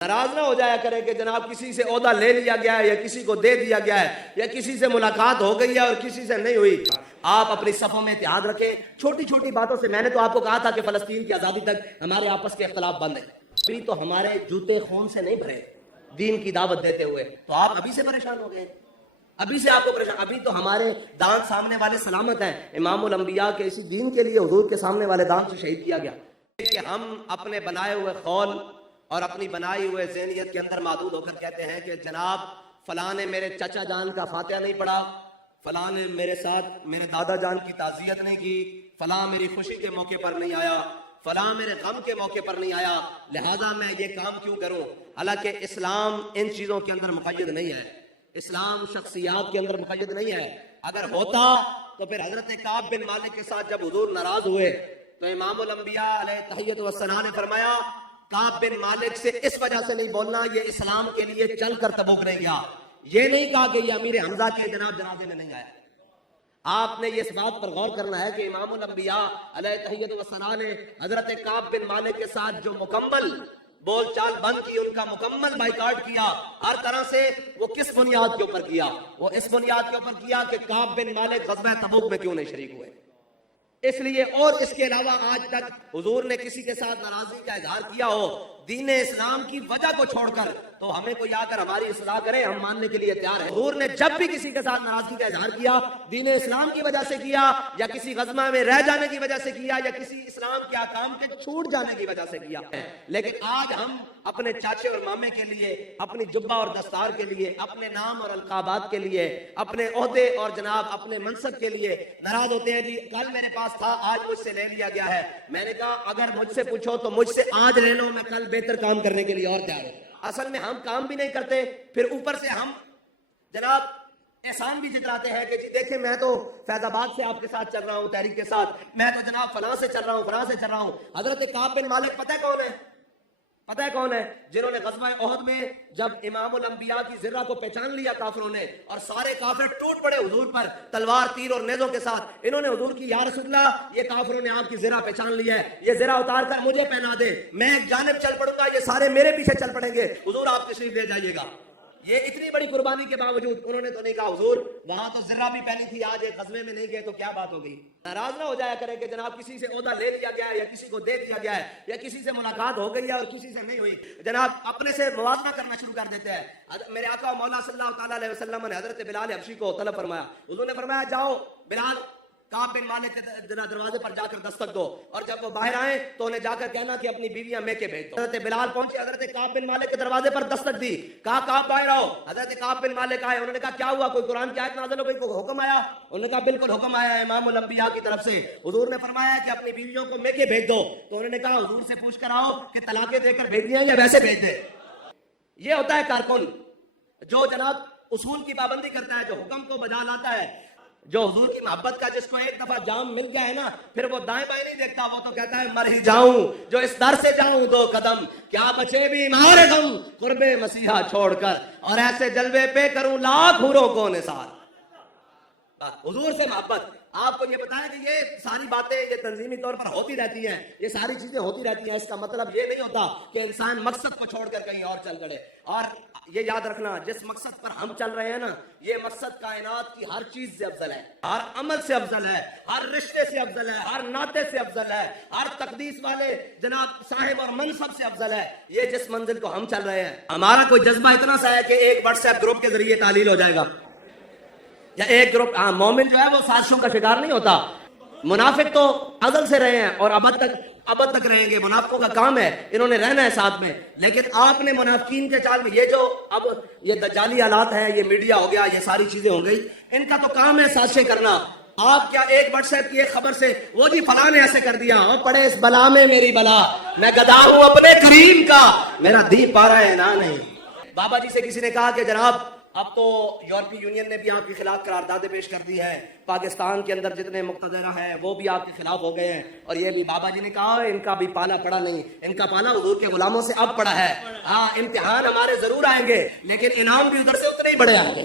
ناراض نہ ہو جایا کرے کہ جناب کسی سے عہدہ لے لیا گیا ہے یا کسی کو دے دیا گیا ہے یا کسی سے ملاقات ہو گئی ہے اور کسی سے نہیں ہوئی. آپ اپنی صفوں میں اتحاد رکھیں. چھوٹی چھوٹی باتوں سے میں نے تو آپ کو کہا تھا کہ فلسطین کی آزادی تک ہمارے آپس کے اختلاف بند ہیں. ابھی تو ہمارے جوتے خون سے نہیں بھرے دین کی دعوت دیتے ہوئے, تو آپ ابھی سے پریشان ہو گئے. ابھی سے آپ کو پریشان, ابھی تو ہمارے دان سامنے والے سلامت ہیں. امام الانبیاء کے اسی دین کے لیے حضور کے سامنے والے دان سے شہید کیا گیا. کہ ہم اپنے بنائے ہوئے قول اور اپنی بنائی ہوئے ذہنیت کے اندر محدود ہو کر کہتے ہیں کہ جناب فلاں نے میرے چچا جان کا فاتحہ نہیں پڑھا, فلاں نے میرے ساتھ میرے دادا جان کی تعزیت نہیں کی, فلاں میری خوشی کے موقع پر نہیں آیا, فلاں میرے غم کے موقع پر نہیں آیا, لہذا میں یہ کام کیوں کروں. حالانکہ اسلام ان چیزوں کے اندر مقید نہیں ہے. اسلام شخصیات کے اندر مقید نہیں ہے. اگر ہوتا تو پھر حضرت کعب بن مالک کے ساتھ جب حضور ناراض ہوئے تو امام الانبیاء علیہ تحیت والثناء نے فرمایا کعب بن مالک سے اس وجہ سے نہیں بولنا یہ اسلام کے لیے چل کر تبوک نہیں گیا. یہ نہیں کہا کہ یہ امیر حمزہ کے جنازے میں نہیں آیا. آپ نے اس بات پر غور کرنا ہے کہ امام الانبیاء علیہ تحیت والثناء نے حضرت کعب بن مالک کے ساتھ جو مکمل بول چال بند کی, ان کا مکمل بائیکاٹ کیا ہر طرح سے, وہ کس بنیاد کے اوپر کیا؟ وہ اس بنیاد کے اوپر کیا کہ کعب بن مالک غزوہ تبوک میں کیوں نہیں شریک ہوئے. اس لیے اور اس کے علاوہ آج تک حضور نے کسی کے ساتھ ناراضگی کا اظہار کیا ہو دین اسلام کی وجہ کو چھوڑ کر, تو ہمیں کوئی آ کر ہماری اصلاح کرے, ہم ماننے کے لیے تیار ہیں. حضور نے جب بھی کسی کے ساتھ ناراضگی کا اظہار کیا دین اسلام کی وجہ سے کیا, یا کسی غزوہ میں رہ جانے کی وجہ سے کیا, یا کسی اسلام کے احکام کے چھوٹ جانے کی وجہ سے کیا. لیکن آج ہم اپنے چاچے اور مامے کے لیے, اپنی جبہ اور دستار کے لیے, اپنے نام اور القابات کے لیے, اپنے عہدے اور جناب اپنے منصب کے لیے ناراض ہوتے ہیں. جی کل میرے پاس تھا, آج مجھ سے لے لیا گیا ہے. میں نے کہا اگر مجھ سے پوچھو تو مجھ سے آج لے لو, میں کل بہتر کام کرنے کے لیے اور تیار ہوں. اصل میں ہم کام بھی نہیں کرتے, پھر اوپر سے ہم جناب احسان بھی جتلاتے ہیں کہ جی دیکھیں میں تو فیض آباد سے آپ کے ساتھ چل رہا ہوں, تحریک کے ساتھ, میں تو جناب فلاں سے چل رہا ہوں, فلاں سے چل رہا ہوں. حضرت کعب بن مالک پتہ ہے کون ہے؟ پتہ ہے کون ہے؟ جنہوں نے غزوہ احد میں جب امام الانبیاء کی ذرہ کو پہچان لیا کافروں نے, اور سارے کافر ٹوٹ پڑے حضور پر تلوار تیر اور نیزوں کے ساتھ. انہوں نے حضور کی یا رسول اللہ یہ کافروں نے آپ کی ذرہ پہچان لیا ہے, یہ ذرہ اتار کر مجھے پہنا دے, میں ایک جانب چل پڑوں گا, یہ سارے میرے پیچھے چل پڑیں گے, حضور آپ تشریف لے جائیے گا. یہ اتنی بڑی قربانی کے باوجود انہوں نے تو نہیں کہا حضور وہاں تو ذرہ بھی پہنی تھی, آج ایک غزوے میں نہیں گئے تو کیا بات ہو گئی. ناراض نہ ہو جایا کرے کہ جناب کسی سے عہدہ لے لیا گیا ہے یا کسی کو دے دیا گیا ہے یا کسی سے ملاقات ہو گئی ہے اور کسی سے نہیں ہوئی, جناب اپنے سے موازنہ کرنا شروع کر دیتے ہیں. میرے آقا مولا صلی اللہ تعالیٰ علیہ وسلم نے حضرت بلال حبشی کو طلب فرمایا. حضور نے فرمایا جاؤ بلال کعب بن مالک کے دروازے پر جا کر دستک دو, اور جب وہ باہر آئیں تو انہیں جا کر کہنا کہ اپنی بیویاں میکے بھیج دو. حضرت بلال پہنچے, حضرت کعب بن مالک کے دروازے پر دستک دی, کہا کعب باہر آؤ. حضرت کعب بن مالک آئے, انہوں نے کہا کیا ہوا, کوئی قرآن کی آیت نازل ہو گئی, کوئی حکم آیا؟ انہوں نے کہا بالکل حکم آیا ہے امام الانبیاء کی طرف سے. حضور نے فرمایا کہ اپنی بیویوں کو میکے بھیج دو. تو انہوں نے کہا حضور سے پوچھ کر آؤ کہ طلاقیں دے کر بھیج دیا یا ویسے بھیج دے. یہ ہوتا ہے کارکن جو جناب اصول کی پابندی کرتا ہے, جو حکم کو بجا لاتا ہے, جو حضور کی محبت کا جس کو ایک دفعہ جام مل گیا ہے نا, پھر وہ دائیں بائیں نہیں دیکھتا, وہ تو کہتا ہے مر ہی جاؤں جو اس در سے جاؤں دو قدم, کیا بچے بھی مارے غم قرب مسیحا چھوڑ کر, اور ایسے جلوے پہ کروں لاکھ حوروں کو نثار. حضور سے محبت. آپ کو یہ پتا ہے کہ یہ ساری باتیں یہ تنظیمی طور پر ہوتی رہتی ہیں, یہ ساری چیزیں ہوتی رہتی ہیں. اس کا مطلب یہ نہیں ہوتا کہ انسان مقصد کو چھوڑ کر کہیں اور چل پڑے. اور یہ یاد رکھنا جس مقصد پر ہم چل رہے ہیں نا, یہ مقصد کائنات کی ہر چیز سے افضل ہے, ہر عمل سے افضل ہے, ہر رشتے سے افضل ہے, ہر ناطے سے افضل ہے, ہر تقدیس والے جناب صاحب اور منصب سے افضل ہے. یہ جس منزل کو ہم چل رہے ہیں, ہمارا کوئی جذبہ اتنا سا ہے کہ ایک واٹس ایپ گروپ کے ذریعے تعلیل ہو جائے گا, یا ایک گروپ. مومن جو ہے وہ سازشوں کا شکار نہیں ہوتا. منافق تو ازل سے رہے ہیں اور ابد تک رہیں گے. منافقوں کا کام ہے, انہوں نے رہنا ہے ساتھ میں. لیکن آپ نے منافقین کے چال میں یہ جو اب یہ دجالی آلات ہیں, یہ میڈیا ہو گیا, یہ ساری چیزیں ہو گئی, ان کا تو کام ہے سازشیں کرنا. آپ کیا ایک واٹس ایپ کی ایک خبر سے وہ جی فلاں نے ایسے کر دیا, پڑے اس بلا میں میری بلا, میں گدا ہوں اپنے کریم کا, میرا دی پا رہا ہے نا نہیں. بابا جی سے کسی نے کہا کہ جناب اب تو یورپی یونین نے بھی آپ کے خلاف قراردادیں پیش کر دی ہیں, پاکستان کے اندر جتنے مقتدرہ ہیں وہ بھی آپ کے خلاف ہو گئے ہیں, اور یہ بھی بابا جی نے کہا ان کا بھی پالا پڑا نہیں, ان کا پالا حضور کے غلاموں سے اب پڑا ہے. ہاں امتحان ہمارے ضرور آئیں گے, لیکن انعام بھی ادھر سے اتنے ہی بڑے آئیں گے.